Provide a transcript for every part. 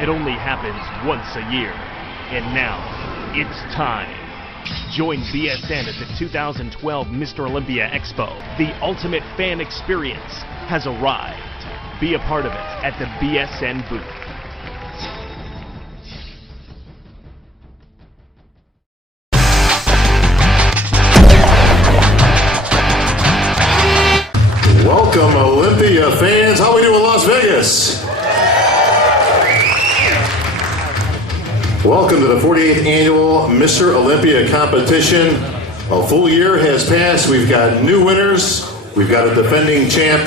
It only happens once a year. And now, it's time. Join BSN at the 2012 Mr. Olympia Expo. The ultimate fan experience has arrived. Be a part of it at the BSN booth. Welcome, Olympia fans. How we doing in Las Vegas? Welcome to the 48th annual Mr. Olympia competition. A full year has passed. We've got new winners. We've got a defending champ.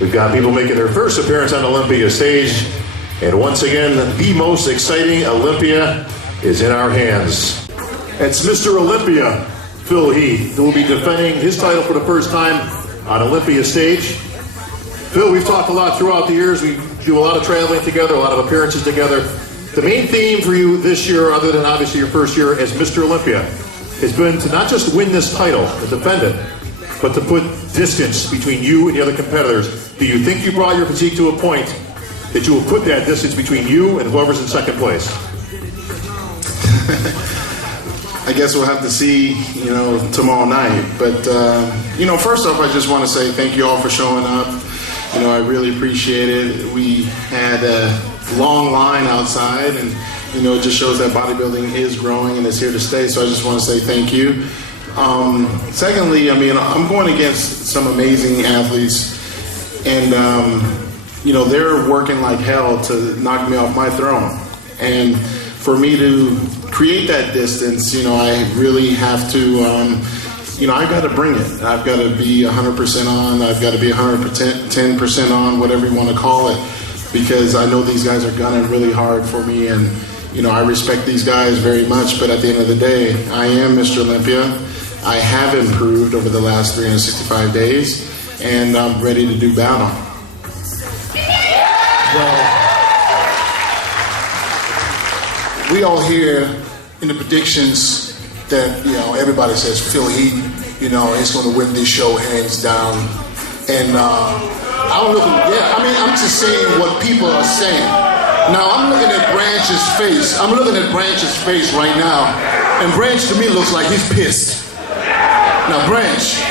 We've got people making their first appearance on Olympia stage. And once again, the most exciting Olympia is in our hands. It's Mr. Olympia, Phil Heath, who will be defending his title for the first time on Olympia stage. Phil, we've talked a lot throughout the years. We do a lot of traveling together, a lot of appearances together. The main theme for you this year, other than obviously your first year as Mr. Olympia, has been to not just win this title and defend it, but to put distance between you and the other competitors. Do you think you brought your physique to a point that you will put that distance between you and whoever's in second place? I guess we'll have to see, tomorrow night. But, first off, I just want to say thank you all for showing up. I really appreciate it. We had a long line outside, and, it just shows that bodybuilding is growing and it's here to stay. So I just want to say thank you. Secondly, I'm going against some amazing athletes, and, they're working like hell to knock me off my throne. And for me to create that distance, I really have to, I got to bring it. I've got to be 100% on. I've got to be 110% on, whatever you want to call it, because I know these guys are gunning really hard for me, and, I respect these guys very much, but at the end of the day, I am Mr. Olympia. I have improved over the last 365 days, and I'm ready to do battle. Well, we all hear in the predictions that, everybody says Phil Heath, he's going to win this show hands down. And I'm just saying what people are saying. Now, I'm looking at Branch's face. I'm looking at Branch's face right now. And Branch, to me, looks like he's pissed. Now, Branch,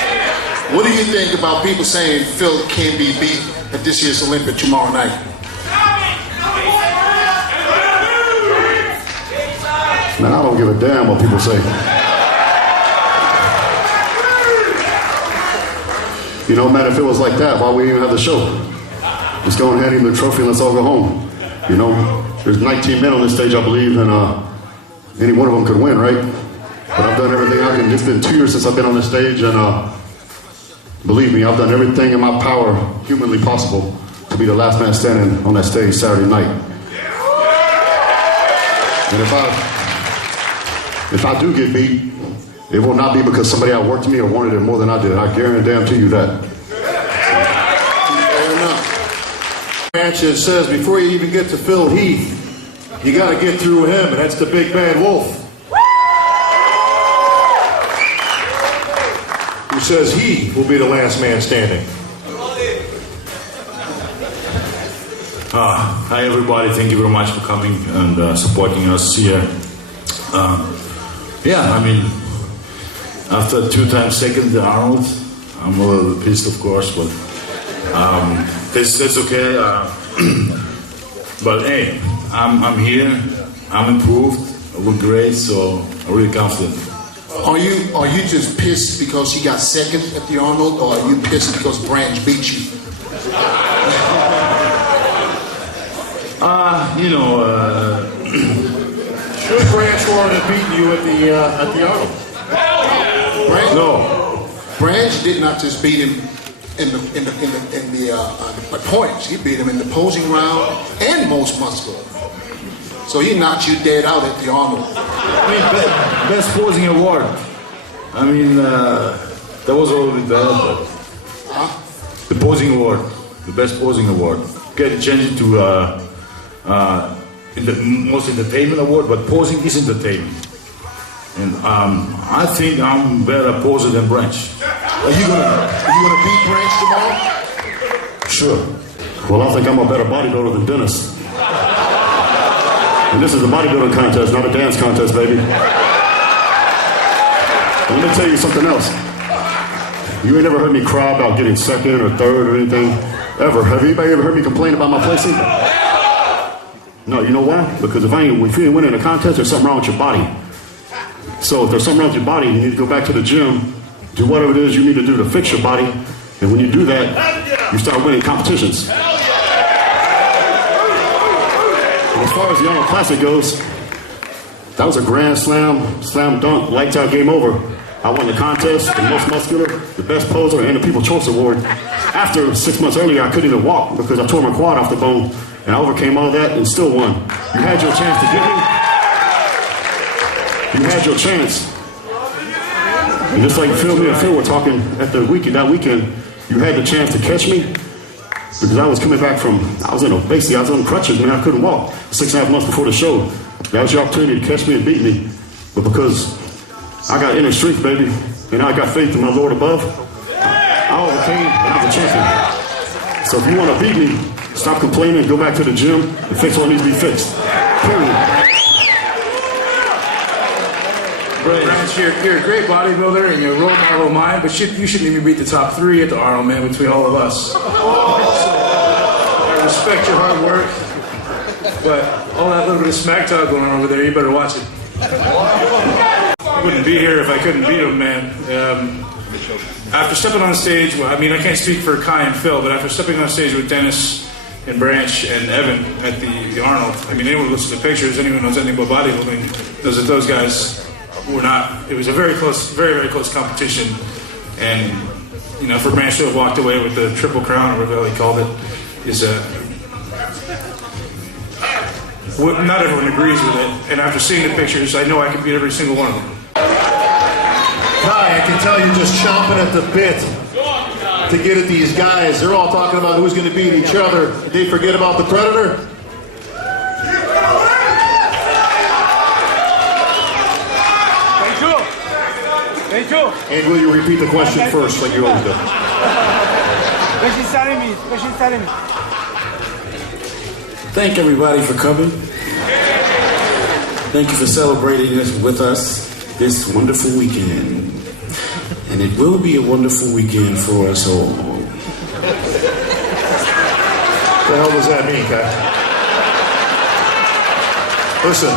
what do you think about people saying Phil can't be beat at this year's Olympia tomorrow night? Man, I don't give a damn what people say. Man, if it was like that, why would we even have the show? Just go and hand him the trophy and let's all go home. There's 19 men on this stage, I believe, and any one of them could win, right? But I've done everything I can. It's been 2 years since I've been on this stage, and believe me, I've done everything in my power, humanly possible, to be the last man standing on that stage Saturday night. And if I do get beat, it will not be because somebody outworked me or wanted it more than I did. I guarantee you that. Fair enough. Sanchez says before you even get to Phil Heath, you got to get through him, and that's the big bad wolf. Who says he will be the last man standing. Hi everybody, thank you very much for coming and supporting us here. After 2 times second to Arnold, I'm a little pissed, of course, but that's okay. But hey, I'm here, I'm improved, I look great, so I'm really confident. Are you just pissed because you got second at the Arnold, or are you pissed because Branch beat you? Should Branch Warren have beaten you at the Arnold? No. Branch did not just beat him in the points. He beat him in the posing round and most muscular. So he knocked you dead out at the Arnold. Best posing award. That was already there, but the posing award, the best posing award. Okay, they changed it to most entertainment award, but posing is entertainment. And I think I'm better poser than Branch. Are you gonna beat Branch tomorrow? Sure. Well, I think I'm a better bodybuilder than Dennis. And this is a bodybuilding contest, not a dance contest, baby. And let me tell you something else. You ain't never heard me cry about getting second or third or anything, ever. Have anybody ever heard me complain about my placing? No, you know why? Because if you ain't winning a contest, there's something wrong with your body. So if there's something wrong with your body, you need to go back to the gym, do whatever it is you need to do to fix your body, and when you do that, you start winning competitions. And as far as the Arnold Classic goes, that was a grand slam dunk, lights out, game over. I won the contest, the most muscular, the best poser, and the People's Choice Award. After 6 months earlier, I couldn't even walk because I tore my quad off the bone, and I overcame all that and still won. You had your chance to get me. You had your chance. And just like Phil, me and Phil were talking at the weekend, that weekend, you had the chance to catch me because I was coming back I was in obesity, I was on crutches, man, I couldn't walk 6.5 months before the show. That was your opportunity to catch me and beat me. But because I got inner strength, baby, and I got faith in my Lord above, I overcame and I was a champion. So if you want to beat me, stop complaining, go back to the gym, and fix what needs to be fixed. Period. Branch, you're a great bodybuilder and you're a role model of mine, but you shouldn't even beat the top 3 at the Arnold, man, between all of us. So, I respect your hard work, but all that little bit of smack talk going on over there, you better watch it. I wouldn't be here if I couldn't beat him, man. After stepping on stage, well, I mean, I can't speak for Kai and Phil, but after stepping on stage with Dennis and Branch and Evan at the Arnold, I mean, anyone who looks at the pictures, anyone who knows anything about bodybuilding, knows that those guys were not. It was a very close, very, very close competition. And, you know, for Branch to have walked away with the Triple Crown, or whatever he called it, is not everyone agrees with it. And after seeing the pictures, I know I can beat every single one of them. Kai, I can tell you're just chomping at the bit to get at these guys. They're all talking about who's going to beat each other. Did they forget about the Predator? Thank you. And will you repeat the question first, like you always do? Thank everybody for coming. Thank you for celebrating this with us this wonderful weekend. And it will be a wonderful weekend for us all. What the hell does that mean, Kai? Listen,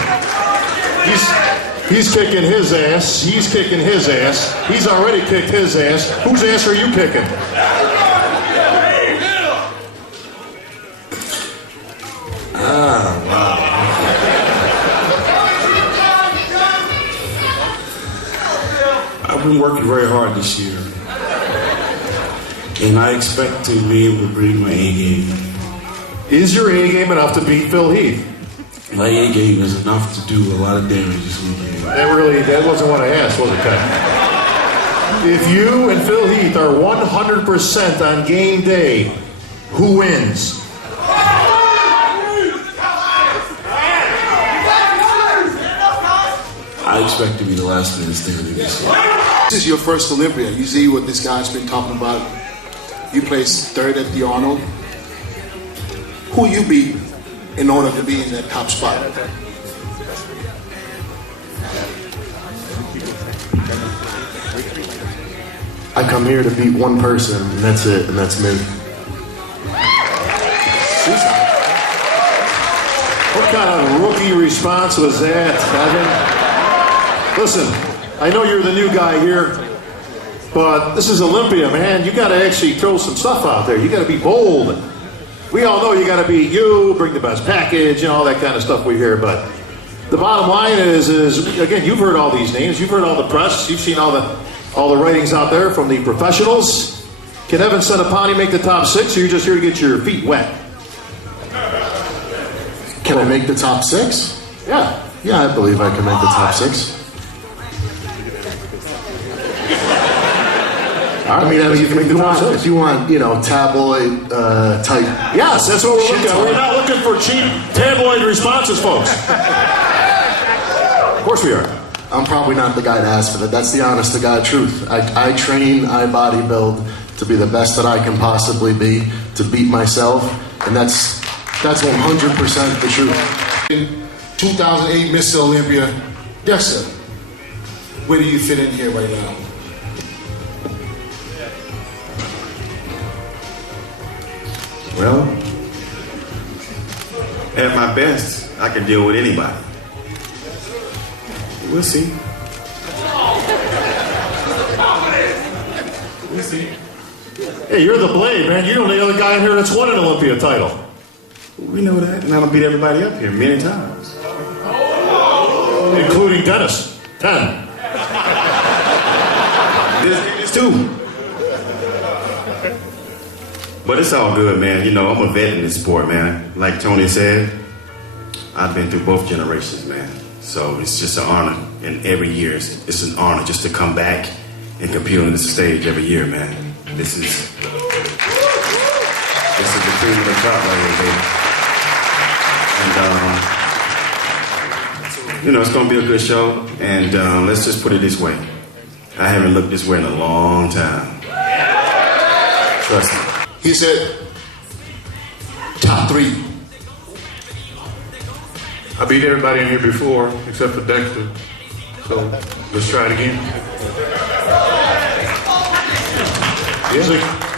he's kicking his ass. He's kicking his ass. He's already kicked his ass. Whose ass are you kicking? Wow. I've been working very hard this year. And I expect to be able to bring my A game. Is your A game enough to beat Phil Heath? My A game is enough to do a lot of damage this weekend. That wasn't what I asked, was it, Kai? If you and Phil Heath are 100% on game day, who wins? I expect to be the last man standing this year. This is your first Olympia. You see what this guy's been talking about. You placed 3rd at the Arnold. Who you beat in order to be in that top spot? I come here to beat one person, and that's it, and that's me. What kind of rookie response was that, Evan? Listen, I know you're the new guy here, but this is Olympia, man. You got to actually throw some stuff out there. You got to be bold. We all know you got to be you, bring the best package, and all that kind of stuff we hear. But the bottom line is again, you've heard all these names. You've heard all the press. You've seen all the writings out there from the professionals. Can Evan Senapani make the top 6, or you're just here to get your feet wet? Can I make the top 6? Yeah. Yeah, I believe I can make the top 6. I mean, if you want, tabloid type. Yes, that's what we're looking at. We're not looking for cheap tabloid responses, folks. Of course we are. I'm probably not the guy to ask for that. That's the honest to God truth. I train, I bodybuild to be the best that I can possibly be, to beat myself, and that's 100% the truth. 2008 Mr. Olympia. Yes, sir. Where do you fit in here right now? Well, at my best, I can deal with anybody. We'll see. We'll see. Hey, you're the blade, man. You're the other guy in here that's won an Olympia title. We know that, and I'm gonna beat everybody up here many times. Including Dennis. 10. This too. But it's all good, man. You know, I'm a vet in this sport, man. Like Tony said, I've been through both generations, man. So it's just an honor. And every year, it's an honor just to come back and compete on this stage every year, man. This is the cream of the crop right here, baby. And, you know, it's going to be a good show. And let's just put it this way. I haven't looked this way in a long time. Trust me. He said, top 3. I beat everybody in here before, except for Dexter. So let's try it again.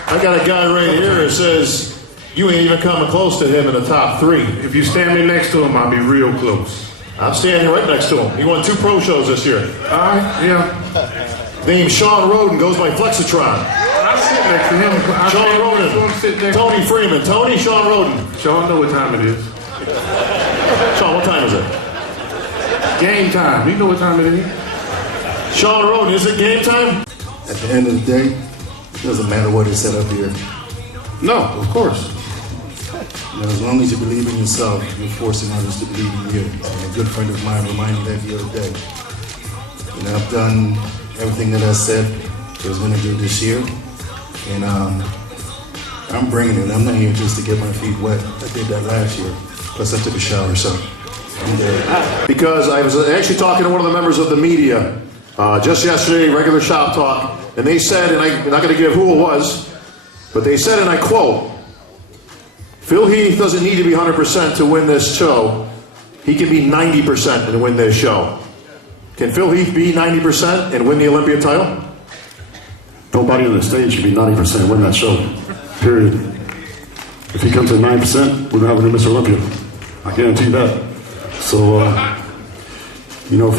I got a guy right here that says you ain't even coming close to him in the top 3. If you stand me next to him, I'll be real close. I'm standing right next to him. He won 2 pro shows this year. All right, yeah. Named Sean Roden, goes by Flexitron. I sit next to him. Sean Roden. Tony Freeman. Tony, Sean Roden. Sean, know what time it is. Sean, what time is it? Game time. You know what time it is. Sean Roden, is it game time? At the end of the day, it doesn't matter what is said up here. No, of course. You know, as long as you believe in yourself, you're forcing others to believe in you. And a good friend of mine reminded me that the other day. You know, I've done everything that I said I was going to do this year. And I'm bringing it. I'm not here just to get my feet wet. I did that last year. Plus I took a shower, so I'm there. Because I was actually talking to one of the members of the media just yesterday, regular shop talk, and they said, and I'm not going to give who it was, but they said, and I quote, Phil Heath doesn't need to be 100% to win this show. He can be 90% and win this show. Can Phil Heath be 90% and win the Olympia title? Nobody on the stage should be 90% and win that show. Period. If he comes at 9%, we're going to have a new Mr. Olympia. I guarantee that. So, you know,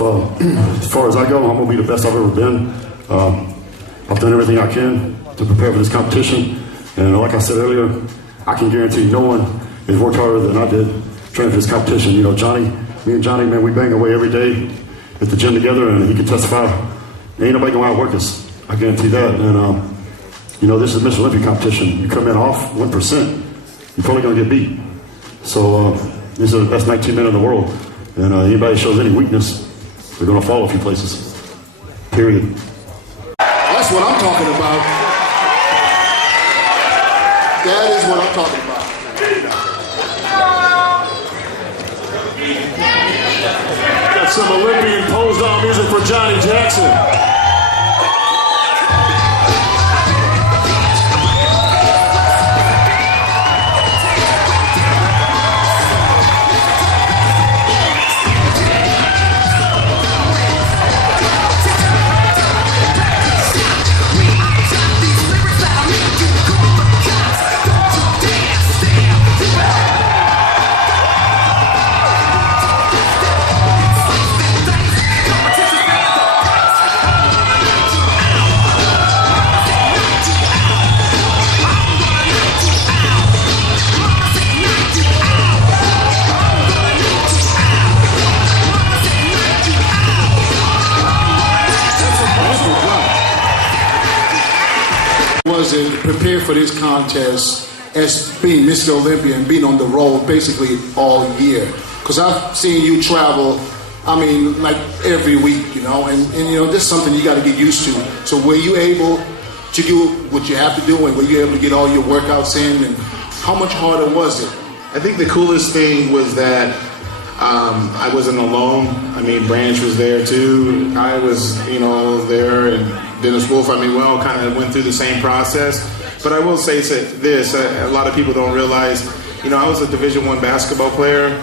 as far as I go, I'm going to be the best I've ever been. I've done everything I can to prepare for this competition. And like I said earlier, I can guarantee no one has worked harder than I did training for this competition. You know, me and Johnny, man, we bang away every day at the gym together, and he can testify. Ain't nobody going to outwork us. I guarantee that. And, you know, this is Mr. Olympia competition. You come in off 1%, you're probably going to get beat. So these are the best 19 men in the world. And anybody shows any weakness, they're going to fall a few places. Period. That's what I'm talking about. That is what I'm talking about. Got some Olympian posed-on music for Johnny Jackson. Was prepared for this contest as being Mr. Olympia and being on the road basically all year? Because I've seen you travel, I mean, like every week, you know, and you know, this is something you got to get used to. So were you able to do what you have to do, and were you able to get all your workouts in, and how much harder was it? I think the coolest thing was that I wasn't alone. I mean, Branch was there too. I was, you know, there, and Dennis Wolf, I mean, we all kind of went through the same process. But I will say this, a lot of people don't realize, you know, I was a Division I basketball player,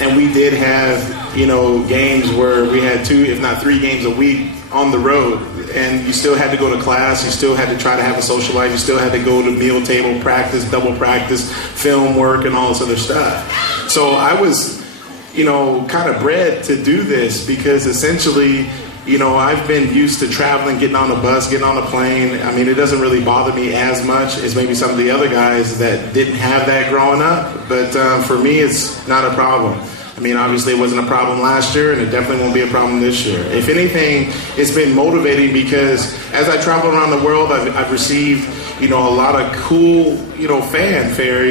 and we did have, games where we had 2, if not 3 games a week on the road, and you still had to go to class, you still had to try to have a social life, you still had to go to meal table practice, double practice, film work, and all this other stuff. So I was, kind of bred to do this because essentially, I've been used to traveling, getting on a bus, getting on a plane. I mean, it doesn't really bother me as much as maybe some of the other guys that didn't have that growing up. But for me, it's not a problem. I mean, obviously it wasn't a problem last year, and it definitely won't be a problem this year. If anything, it's been motivating because as I travel around the world, I've received, a lot of cool, fanfare.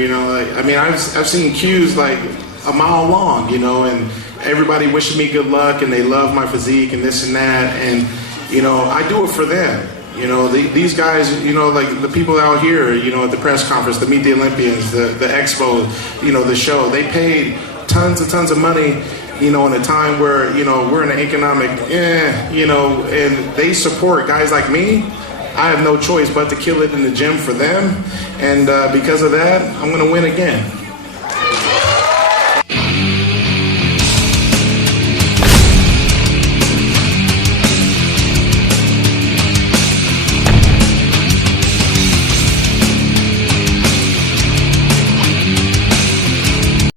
I've seen queues like a mile long, and everybody wishing me good luck, and they love my physique and this and that, and I do it for them. These guys, like the people out here, at the press conference, the Meet the Olympians, the expo, the show, they paid tons of money, in a time where, we're in an economic, and they support guys like me. I have no choice but to kill it in the gym for them, and because of that, I'm going to win again.